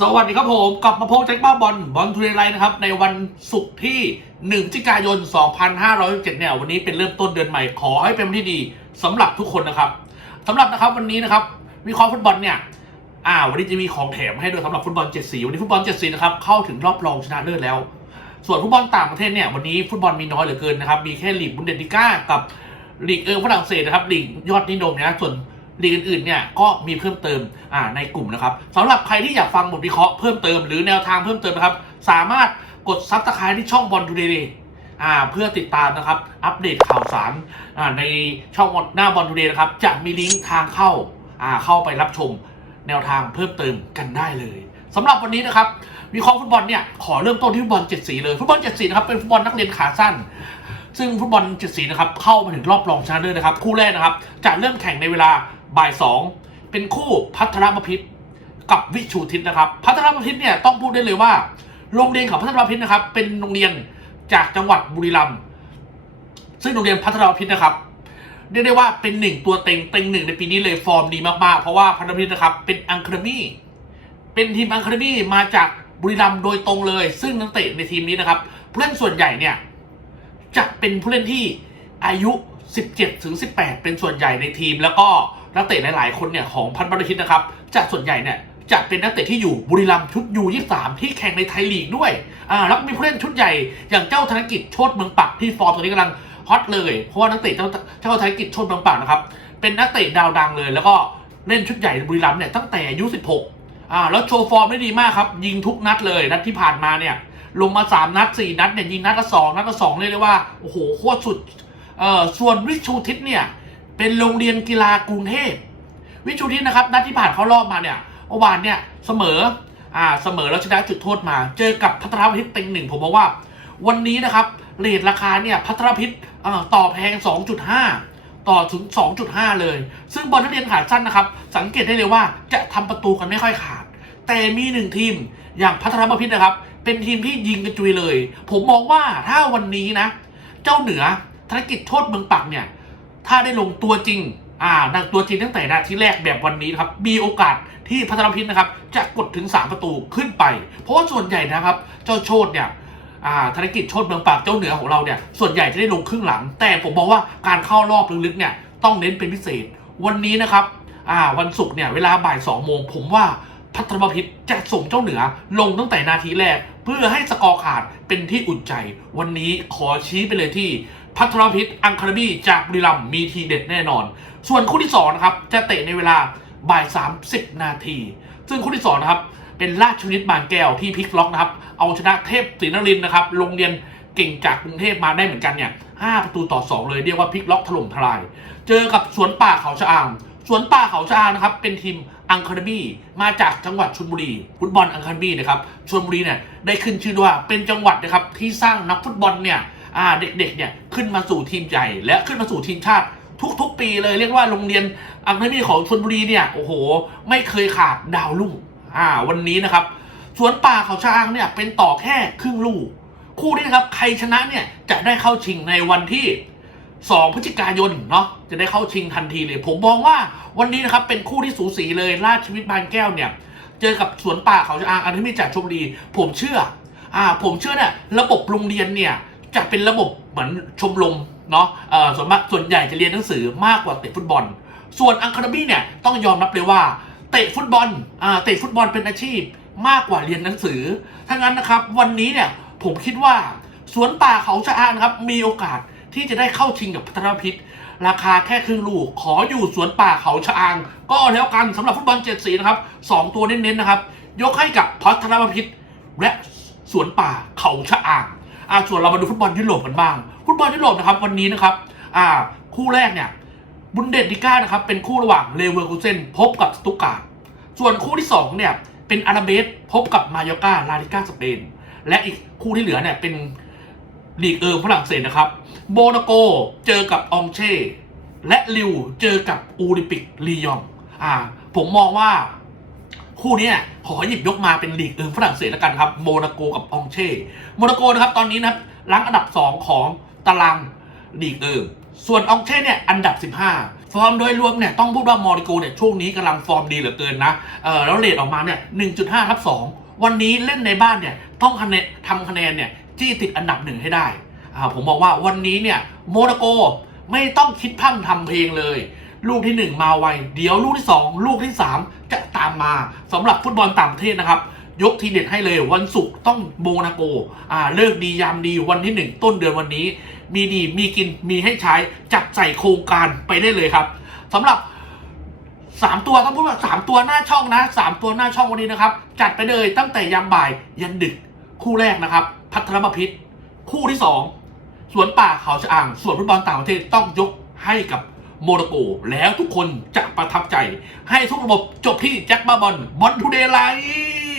สวัสดีครับผมกลับมาพบแจ็คบ้าบอลบอลทูเรไลน์นะครับ ในวันศุกร์ที่1พฤศจิกายน 2567เนี่ยวันนี้เป็นเริ่มต้นเดือนใหม่ขอให้เป็นวันที่ดีสำหรับทุกคนนะครับสำหรับนะครับวันนี้นะครับวิเคราะห์ฟุตบอลเนี่ยอ่า วันนี้จะมีของแถมให้ด้วยสำหรับฟุตบอล7สีวันนี้ฟุตบอล7สีนะครับเข้าถึงรอบรองชนะเลิศแล้ว ส่วนฟุตบอลต่างประเทศเนี่ยวันนี้ฟุตบอลมีน้อยเหลือเกินนะครับมีแค่ลีกบุนเดสลิก้ากับลีกเออฝรั่งเศสนะครับลีกยอดนิยมนะส่วน ลีกอื่นๆเนี่ยก็มีเพิ่มเติมอ่าในกลุ่มนะครับสำหรับใครที่อยากฟังบทวิเคราะห์เพิ่มเติมหรือแนวทางเพิ่มเติมนะครับ สามารถกดซับสไครต์ที่ช่องบอลทูเดย์อ่าเพื่อติดตามนะครับ อัปเดตข่าวสารอ่าในช่องหน้าบอลทูเดย์นะครับจะมีลิงก์ทางเข้าอ่าเข้าไปรับชมแนวทางเพิ่มเติมกันได้เลยสำหรับวันนี้นะครับวิเคราะห์ฟุตบอลเนี่ยขอเริ่มต้นที่ฟุตบอลเจ็ดสีเลยฟุตบอลเจ็ดสีนะครับเป็นฟุตบอลนักเรียนขาสั้น ซึ่งฟุตบอลเจ็ดสีนะครับเข้ามาถึงรอบรองชนะเลิศนะครับ คู่แรกนะครับจะเริ่มแข่งในเวลา บ่ายสองเป็นคู่พัทรบพิษกับวิชูทิศนะครับ พัทรบพิษเนี่ยต้องพูดได้เลยว่า โรงเรียนของพัทรบพิษนะครับ เป็นโรงเรียนจากจังหวัดบุรีรัมย์ซึ่งโรงเรียนพัทรบพิษนะครับเรียกได้ว่าเป็นหนึ่งตัวเต็งเต็งหนึ่งในปีนี้เลยฟอร์มดีมากๆ เพราะว่าพัทรบพิษนะครับเป็นอังคาเดมี่เป็นทีมอังคาเดมี่มาจากบุรีรัมย์โดยตรงเลย ซึ่งนักเตะในทีมนี้นะครับผู้เล่นส่วนใหญ่เนี่ยจะเป็นผู้เล่นที่อายุ 17ถึง18 เป็นส่วนใหญ่ในทีมแล้วก็ นักเตะหลาย ๆ คนเนี่ยของพันธุ์บรทิตนะครับจะส่วนใหญ่เนี่ยจะเป็นนักเตะที่อยู่บุรีรัมย์ชุดยู23ที่แข่งในไทยลีกด้วยอ่าแล้วมีผู้เล่นชุดใหญ่อย่างเจ้าธนกิจโชตเมืองปักที่ฟอร์มตอนนี้กำลังฮอตเลยเพราะว่านักเตะเจ้าเจ้าธนกิจโชตเมืองปักนะครับเป็นนักเตะดาวดังเลย แล้วก็เล่นชุดใหญ่บุรีรัมย์เนี่ยตั้งแต่อายุ16อ่าแล้วโชว์ฟอร์มได้ดีมากครับยิงทุกนัดเลยนัดที่ผ่านมาเนี่ยลงมา 3 นัด 4 นัดเนี่ยยิงนัดละสองนัดละสองเรียกได้ว่า โอ้โห โคตรสุดเอ่อส่วนวิชูทิศเนี่ย เป็นโรงเรียนกีฬากรุงเทพวิชูทิศนะครับนัดที่ผ่านเข้ารอบมาเนี่ยเมื่อวานเนี่ยเสมออ่าเสมอแล้วชนะจุดโทษมา เจอกับพัทรพิษเต็งหนึ่งผมบอกว่า วันนี้นะครับเรทราคาเนี่ยพัทรพิษเอ่อต่อแพง 2.5 ต่อถึง 2.5 เลย ซึ่งบอลนักเรียนขาสั้นนะครับ สังเกตได้เลยว่าจะทำประตูกันไม่ค่อยขาด แต่มีหนึ่งทีมอย่างพัทรพิษนะครับ เป็นทีมที่ยิงกระจุยเลย ผมมองว่าถ้าวันนี้นะ เจ้าเหนือธนกิจโทษเมืองปักเนี่ย ถ้าได้ลงตัวจริง อ่าดังตัวจริงตั้งแต่นาทีแรกแบบวันนี้นะครับ มีโอกาสที่พัทรพิษนะครับ จะกดถึง 3 ประตูขึ้นไป เพราะว่าส่วนใหญ่นะครับ เจ้าโชดเนี่ยอ่าธนกิจโชดเมืองปากเจ้าเหนือของเราเนี่ย ส่วนใหญ่จะได้ลงครึ่งหลัง แต่ผมมองว่าการเข้ารอบลึกๆเนี่ยต้องเน้นเป็นพิเศษ วันนี้นะครับอ่าวันศุกร์เนี่ยเวลาบ่ายสองโมงผมว่าพัทรพิษจะส่งเจ้าเหนือลงตั้งแต่นาทีแรก เพื่อให้สกอร์ขาดเป็นที่อุ่นใจ วันนี้ขอชี้ไปเลยที่ พัทรพิษอังคารบีจากบุรีรัมย์มีทีเด็ดแน่นอน ส่วนคู่ที่สองนะครับจะเตะในเวลาบ่ายสามสิบนาที ซึ่งคู่ที่สองนะครับเป็นราชนิตบางแก้วที่พลิกล็อกนะครับ เอาชนะเทพศรีนรินนะครับโรงเรียนเก่งจากกรุงเทพมาได้เหมือนกันเนี่ยห้าประตูต่อสองเลยเรียกว่าพลิกล็อกถล่มทลาย เจอกับสวนป่าเขาชะอางสวนป่าเขาชะอางนะครับเป็นทีมอังคารบี้มาจากจังหวัดชลบุรี ฟุตบอลอังคารบี้นะครับชลบุรีเนี่ยได้ขึ้นชื่อว่าเป็นจังหวัดนะครับที่สร้างนักฟุตบอลเนี่ย เด็กๆเนี่ยขึ้นมาสู่ทีมใหญ่และขึ้นมาสู่ทีมชาติทุกๆ ปีเลยเรียกว่าโรงเรียนอังคาร์บี้ของชลบุรีเนี่ยโอ้โห ไม่เคยขาดดาวรุ่งอ่าวันนี้นะครับ สวนป่าเขาชะอางเนี่ยเป็นต่อแค่ครึ่งลูก คู่นี้นะครับใครชนะเนี่ยจะได้เข้าชิงในวันที่ 2 พฤศจิกายนเนาะจะได้เข้าชิงทันทีเลย ผมมองว่าวันนี้นะครับเป็นคู่ที่สูสีเลยราชวิทย์บางแก้วเนี่ยเจอกับสวนป่าเขาชะอางอันที่มีจากชมบุรี ผมเชื่ออ่าผมเชื่อเนี่ยระบบโรงเรียนเนี่ย จะเป็นระบบเหมือนชมรมเนาะส่วนมากส่วนใหญ่จะเรียนหนังสือมากกว่าเตะฟุตบอล ส่วนอังคารบี้เนี่ยต้องยอมรับเลยว่าเตะฟุตบอลเตะฟุตบอลเป็นอาชีพมากกว่าเรียนหนังสือถ้างั้นนะครับวันนี้เนี่ยผมคิดว่าสวนป่าเขาชะอางนครับมีโอกาสที่จะได้เข้าชิงกับพัทรพิษราคาแค่ครึ่งลูก ขออยู่สวนป่าเขาชะอาง ก็แล้วกันสำหรับฟุตบอลเจ็ดสีนะครับสองตัวเน้นๆนะครับ ยกให้กับพัทรพิษและสวนป่าเขาชะอาง อ่าส่วนเรามาดูฟุตบอลยุโรปกันบ้าง ฟุตบอลยุโรปนะครับวันนี้นะครับอ่าคู่แรกเนี่ยบุนเดสลิก้านะครับเป็นคู่ระหว่างเลเวอร์คูเซนพบกับสตุตการ์ดส่วนคู่ที่2เนี่ยเป็นอาราเบสพบกับมายอกาลาลิก้าสเปนและอีกคู่ที่เหลือเนี่ยเป็นลีกเอิงฝรั่งเศสนะครับ โบนาโกเจอกับองเช่ และลิวเจอกับอูริปิกลียองอ่าผมมองว่า คู่นี้ขอหยิบยกมาเป็นลีกเอิงฝรั่งเศสแล้วกันครับโมนาโกกับองเช่โมนาโกนะครับตอนนี้นะครับรังอันดับ 2 ของตารางลีกเอิงส่วนองเช่เนี่ยอันดับ 15 ฟอร์มโดยรวมเนี่ยต้องพูดว่าโมอริโกเนี่ยช่วงนี้กำลังฟอร์มดีเหลือเกินนะเออแล้วเรทออกมาเนี่ย1.5ทับ2วันนี้เล่นในบ้านเนี่ยต้องคะแนนทำคะแนนเนี่ยจี้ติดอันดับหนึ่งให้ได้อ่าผมบอกว่าวันนี้เนี่ยโมนาโกไม่ต้องคิดพร่ำทำเพลงเลย ลูกที่ 1 มาไว เดี๋ยวลูกที่ 2 ลูกที่ 3 จะตามมาสำหรับฟุตบอลต่างประเทศนะครับ ยกทีเด็ดให้เลยวันศุกร์ต้องโมนาโกอ่าเลิกดียามดีวันที่ 1 ต้นเดือนวันนี้ มีดีมีกินมีให้ใช้จับใส่โครงการไปได้เลยครับสำหรับสามตัวต้องพูดว่าสามตัวหน้าช่องนะสามตัวหน้าช่องวันนี้นะครับ จัดไปเลยตั้งแต่ยามบ่ายยันดึกคู่แรกนะครับ พัทรบพิษคู่ที่สองสวนป่าเขาชะอ่างส่วนฟุตบอลต่างประเทศต้องยกให้กับ โมร็อกโก แล้วทุกคนจะประทับใจ ให้ทุกระบบจบที่แจ็คบาบอลบอลทูเดย์ไลท์